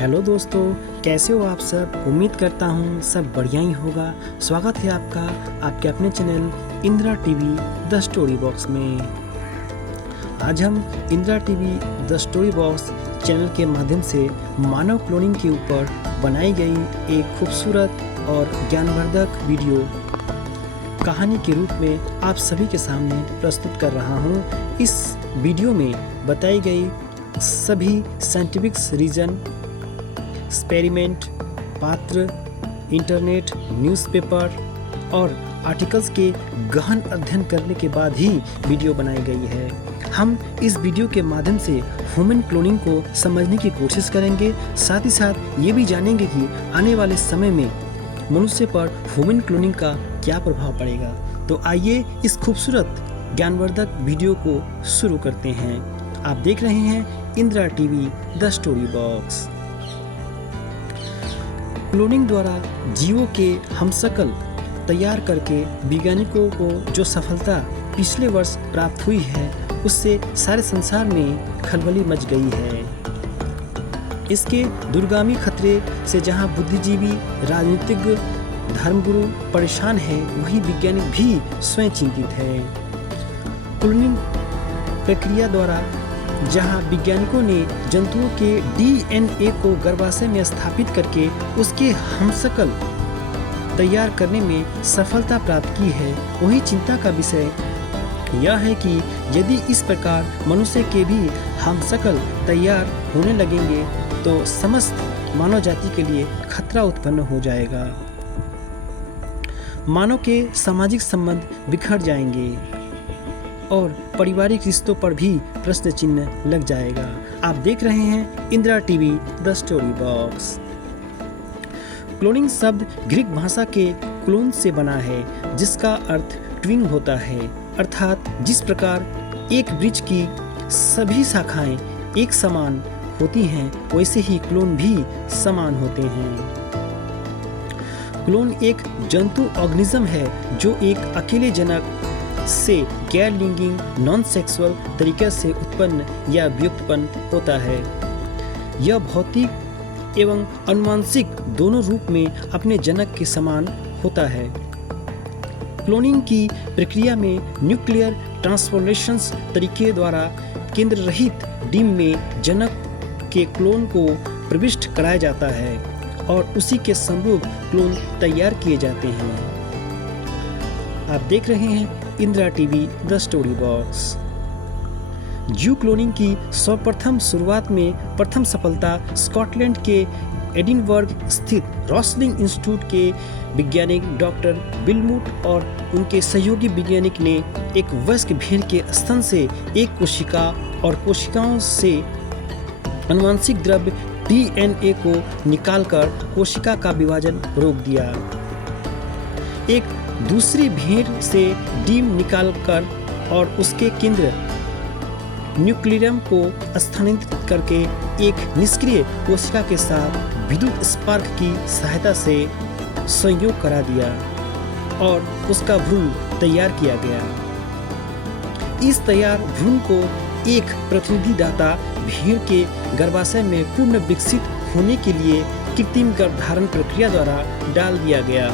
Hello दोस्तों, कैसे हो आप सब। उम्मीद करता हूँ सब बढ़िया ही होगा। स्वागत है आपका आपके अपने channel Indira TV the story box में। आज हम Indira TV the story box channel के माध्यम से मानव क्लोनिंग के ऊपर बनाई गई एक खूबसूरत और ज्ञानवर्धक वीडियो कहानी के रूप में आप सभी के सामने प्रस्तुत कर रहा हूँ। इस वीडियो में बताई गई सभी साइंटिफिक रीजन, एक्सपेरिमेंट, पात्र, इंटरनेट, न्यूज़पेपर और आर्टिकल्स के गहन अध्ययन करने के बाद ही वीडियो बनाई गई है। हम इस वीडियो के माध्यम से ह्यूमन क्लोनिंग को समझने की कोशिश करेंगे। साथ ही साथ ये भी जानेंगे कि आने वाले समय में मनुष्य पर ह्यूमन क्लोनिंग का क्या प्रभाव पड़ेगा। तो आइए इस खूबसूरत ज्ञानवर्धक वीडियो को शुरू करते हैं। आप देख रहे हैं Indira TV the story box. Cloning द्वारा जीवों के हमशक्ल तैयार करके वैज्ञानिकों को जो सफलता पिछले वर्ष प्राप्त हुई है, उससे सारे संसार में खलबली मच गई है। इसके दूरगामी खतरे से जहां बुद्धिजीवी, राजनीतिज्ञ, धर्मगुरु परेशान हैं, वहीं वैज्ञानिक भी स्वयं चिंतित है। क्लोनिंग प्रक्रिया द्वारा जहां वैज्ञानिकों ने जंतुओं के डीएनए को गर्भाशय में स्थापित करके उसके हमशक्ल तैयार करने में सफलता प्राप्त की है, वही चिंता का विषय यह है कि यदि इस प्रकार मनुष्य के भी हमशक्ल तैयार होने लगेंगे तो समस्त मानव जाति के लिए खतरा उत्पन्न हो जाएगा। मानव के सामाजिक संबंध बिखर जाएंगे और पारिवारिक रिश्तों पर भी प्रश्न चिन्ह लग जाएगा। आप देख रहे हैं Indira TV the story box. Cloning शब्द ग्रीक भाषा के क्लोन से बना है, जिसका अर्थ ट्विन होता है, अर्थात जिस प्रकार एक वृक्ष की सभी शाखाएं एक समान होती हैं, वैसे ही क्लोन भी समान होते हैं। क्लोन एक जंतु ऑर्गेनिज्म है जो एक अकेले जनक से गैर लिंगिंग नॉन सेक्सुअल तरीके से उत्पन्न या व्युत्पन्न होता है। यह भौतिक एवं अनुवांशिक दोनों रूप में अपने जनक के समान होता है। क्लोनिंग की प्रक्रिया में न्यूक्लियर ट्रांसफॉर्मेशंस तरीके द्वारा केंद्र रहित डिम में जनक के क्लोन को प्रविष्ट कराया जाता है और उसी के समरूप क्लोन तैयार किए जाते हैं। आप देख रहे हैं Indira TV the story box. जीव क्लोनिंग की सर्वप्रथम शुरुआत में प्रथम सफलता स्कॉटलैंड के एडिनबर्ग स्थित रोसलिंग इंस्टीट्यूट के वैज्ञानिक डॉक्टर बिलमुट और उनके सहयोगी वैज्ञानिक ने एक वयस्क भेड़ के स्तन से एक कोशिका और कोशिकाओं से आनुवंशिक द्रव्य डीएनए को निकालकर कोशिका का विभाजन रोक दिया। एक दूसरी भेड़ से डीम निकालकर और उसके केंद्र न्यूक्लियम को स्थानांतरित करके एक निष्क्रिय कोशिका के साथ विद्युत स्पार्क की सहायता से संयोग करा दिया और उसका भ्रूण तैयार किया गया। इस तैयार भ्रूण को एक प्रतिनिधिदाता भेड़ के गर्भाशय में पूर्ण विकसित होने के लिए कृत्रिम गर्भधारण प्रक्रिया द्वारा डाल दिया गया।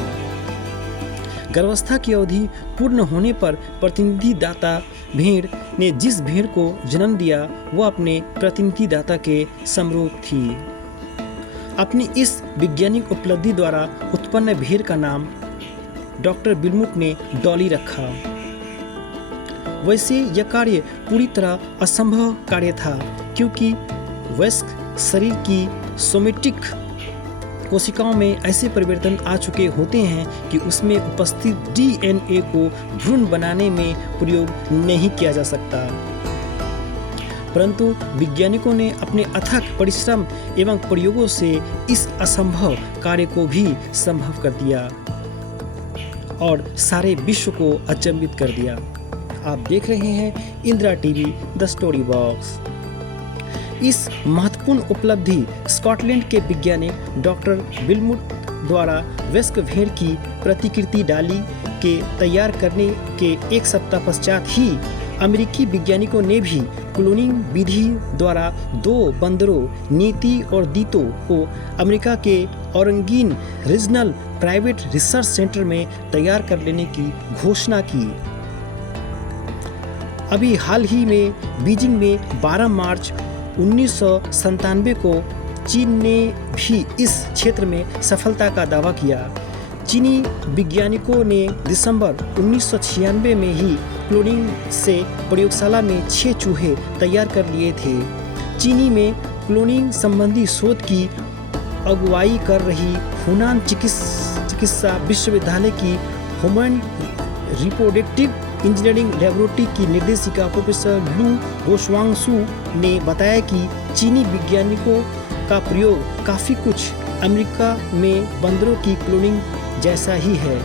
गर्भावस्था की अवधि पूर्ण होने पर प्रतिनिधिदाता भेड़ ने जिस भेड़ को जन्म दिया वह अपने प्रतिनिधिदाता के समरूप थी। अपनी इस वैज्ञानिक उपलब्धि द्वारा उत्पन्न भेड़ का नाम डॉक्टर बिलमुट ने डॉली रखा। वैसे यह कार्य पूरी तरह असंभव कार्य था, क्योंकि वयस्क शरीर की सोमेटिक कोशिकाओं में ऐसे परिवर्तन आ चुके होते हैं कि उसमें उपस्थित डीएनए को भ्रूण बनाने में प्रयोग नहीं किया जा सकता। परंतु वैज्ञानिकों ने अपने अथक परिश्रम एवं प्रयोगों से इस असंभव कार्य को भी संभव कर दिया और सारे विश्व को अचंभित कर दिया। आप देख रहे हैं Indira TV the story box. इस महत्वपूर्ण उपलब्धि स्कॉटलैंड के वैज्ञानिक डॉक्टर बिलमुट द्वारा वयस्क भेड़ की प्रतिकृति डाली के तैयार करने के एक सप्ताह पश्चात ही अमेरिकी वैज्ञानिकों ने भी क्लोनिंग विधि द्वारा 2 बंदरों नीति और दीतो को अमेरिका के Oregon regional private research centre में तैयार कर लेने की घोषणा की। अभी हाल ही में बीजिंग में 12 मार्च 1997 को चीन ने भी इस क्षेत्र में सफलता का दावा किया। चीनी वैज्ञानिकों ने दिसंबर 1996 में ही क्लोनिंग से प्रयोगशाला में 6 चूहे तैयार कर लिए थे। चीनी में क्लोनिंग संबंधी शोध की अगुवाई कर रही हुनान चिकित्सा विश्वविद्यालय की ह्यूमन रिप्रोडक्टिव इंजीनियरिंग लैबोरेटरी की निर्देशिका प्रोफेसर लू गोश्वांगसू ने बताया कि चीनी वैज्ञानिकों का प्रयोग काफ़ी कुछ अमेरिका में बंदरों की क्लोनिंग जैसा ही है,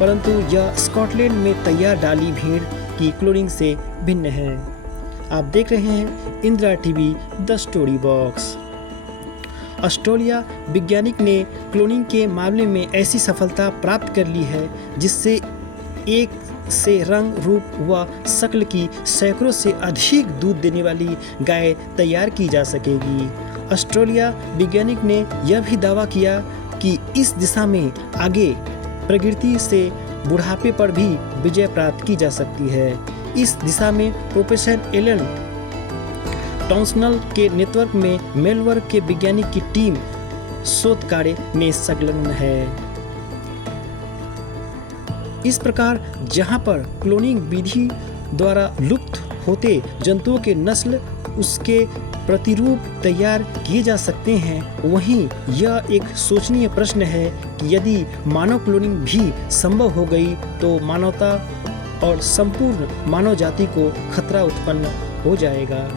परंतु यह स्कॉटलैंड में तैयार डाली भेड़ की क्लोनिंग से भिन्न है। आप देख रहे हैं Indira TV the story box. Australia वैज्ञानिक ने क्लोनिंग के मामले में ऐसी सफलता प्राप्त कर ली है जिससे एक से रंग रूप व शक्ल की सैकड़ों से अधिक दूध देने वाली गाय तैयार की जा सकेगी। ऑस्ट्रेलिया वैज्ञानिक ने यह भी दावा किया कि इस दिशा में आगे प्रकृति से बुढ़ापे पर भी विजय प्राप्त की जा सकती है। इस दिशा में प्रोफेसर एलन टॉन्सनल के नेतृत्व में मेलबर्न के वैज्ञानिक की टीम शोध कार्य में संलग्न है। इस प्रकार जहां पर क्लोनिंग विधि द्वारा लुप्त होते जंतुओं के नस्ल उसके प्रतिरूप तैयार किए जा सकते हैं, वहीं यह एक सोचनीय प्रश्न है कि यदि मानव क्लोनिंग भी संभव हो गई तो मानवता और संपूर्ण मानव जाति को खतरा उत्पन्न हो जाएगा।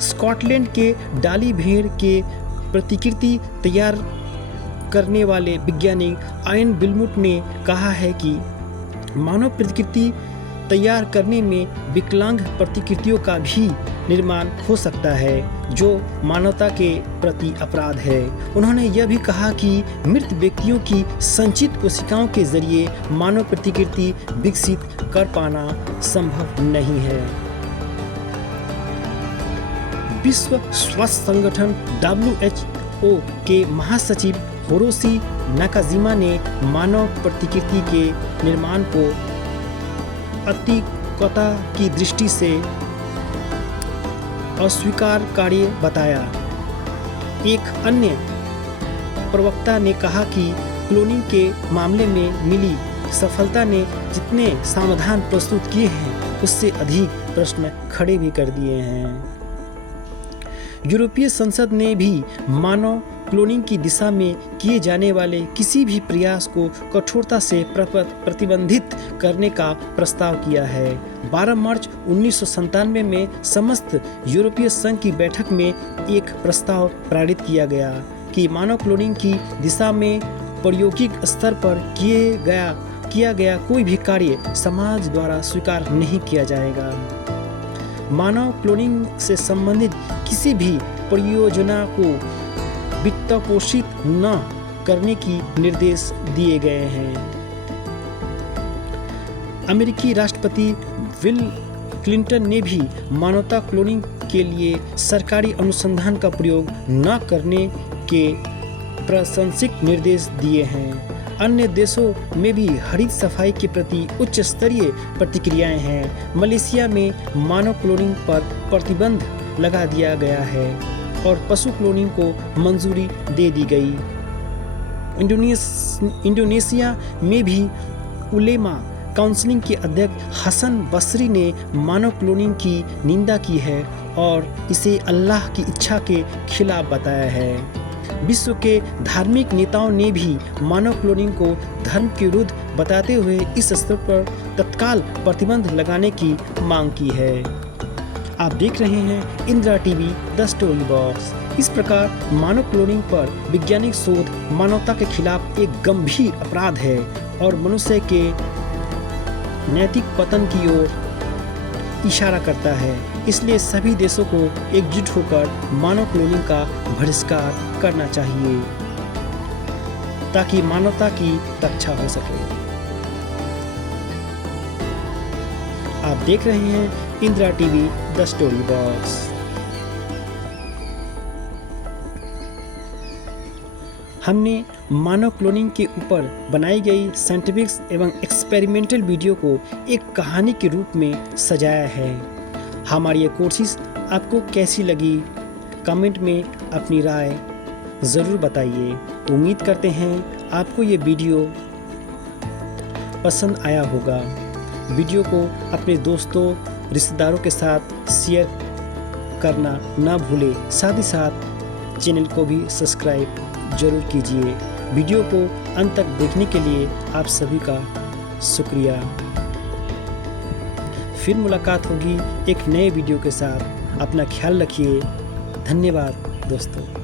स्कॉटलैंड के डाली भेड़ के प्रतिकृति तैयार करने वाले वैज्ञानिक आयन बिलमुट ने कहा है कि मानव प्रतिकृति तैयार करने में विकलांग प्रतिकृतियों का भी निर्माण हो सकता है जो मानवता के प्रति अपराध है। उन्होंने यह भी कहा कि मृत व्यक्तियों की संचित कोशिकाओं के जरिए मानव प्रतिकृति विकसित कर पाना संभव नहीं है। विश्व स्वास्थ्य संगठन WHO के महासचिव हिरोशी नाकाजिमा ने मानव प्रतिकृति के निर्माण को अतिकता की दृष्टि से अस्वीकार्य बताया। एक अन्य प्रवक्ता ने कहा कि क्लोनिंग के मामले में मिली सफलता ने जितने समाधान प्रस्तुत किए हैं उससे अधिक प्रश्न खड़े भी कर दिए हैं। यूरोपीय संसद ने भी मानव क्लोनिंग की दिशा में किए जाने वाले किसी भी प्रयास को कठोरता से प्रतिबंधित करने का प्रस्ताव किया है। 12 मार्च 1997 में समस्त यूरोपीय संघ की बैठक में एक प्रस्ताव पारित किया गया कि मानव क्लोनिंग की दिशा में प्रायोगिक स्तर पर किया गया कोई भी कार्य समाज द्वारा स्वीकार नहीं किया जाएगा। मानव क्लोनिंग से संबंधित किसी भी परियोजना को वित्त पोषित न करने की निर्देश दिए गए हैं। अमेरिकी राष्ट्रपति बिल क्लिंटन ने भी मानवता क्लोनिंग के लिए सरकारी अनुसंधान का प्रयोग न करने के प्रासंगिक निर्देश दिए हैं। अन्य देशों में भी हरित सफाई के प्रति उच्च स्तरीय प्रतिक्रियाएं हैं। मलेशिया में मानव क्लोनिंग पर प्रतिबंध लगा दिया गया है और पशु क्लोनिंग को मंजूरी दे दी गई। इंडोनेशिया में भी उलेमा काउंसिल के अध्यक्ष हसन बसरी ने मानव क्लोनिंग की निंदा की है और इसे अल्लाह की इच्छा के खिलाफ बताया है। विश्व के धार्मिक नेताओं ने भी मानव क्लोनिंग को धर्म के विरुद्ध बताते हुए इस स्तर पर तत्काल प्रतिबंध लगाने की मांग की है। आप देख रहे हैं Indira TV the story box. इस प्रकार मानव क्लोनिंग पर वैज्ञानिक शोध मानवता के खिलाफ एक गंभीर अपराध है और मनुष्य के नैतिक पतन की ओर इशारा करता है। इसलिए सभी देशों को एकजुट होकर मानव क्लोनिंग का बहिष्कार करना चाहिए ताकि मानवता की रक्षा हो सके। आप देख रहे हैं Indira TV the story box. हमने मानव क्लोनिंग के ऊपर बनाई गई साइंटिफिक एवं एक्सपेरिमेंटल वीडियो को एक कहानी के रूप में सजाया है। हमारी ये कोशिश आपको कैसी लगी? कमेंट में अपनी राय ज़रूर बताइए। उम्मीद करते हैं आपको ये वीडियो पसंद आया होगा। वीडियो को अपने दोस्तों रिश्तेदारों के साथ शेयर करना ना भूलें। साथ ही साथ चैनल को भी सब्सक्राइब जरूर कीजिए। वीडियो को अंत तक देखने के लिए आप सभी का शुक्रिया। फिर मुलाकात होगी एक नए वीडियो के साथ। अपना ख्याल रखिए। धन्यवाद दोस्तों।